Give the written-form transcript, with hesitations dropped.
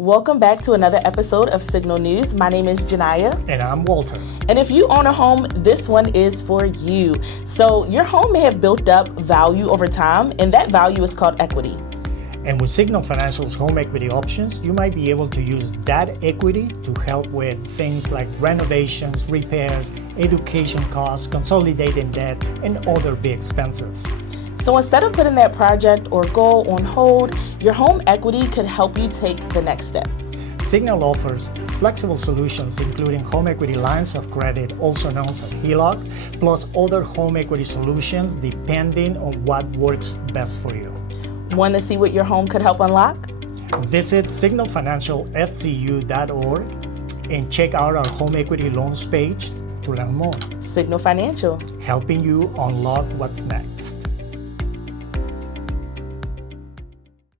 Welcome back to another episode of Signal News. My name is Janiya. And I'm Walter. And if you own a home, this one is for you. So your home may have built up value over time, and that value is called equity. And with Signal Financial's home equity options, you might be able to use that equity to help with things like renovations, repairs, education costs, consolidating debt, and other big expenses. So instead of putting that project or goal on hold, your home equity could help you take the next step. Signal offers flexible solutions including home equity lines of credit, also known as HELOC, plus other home equity solutions depending on what works best for you. Want to see what your home could help unlock? Visit signalfinancialfcu.org and check out our home equity loans page to learn more. Signal Financial, helping you unlock what's next.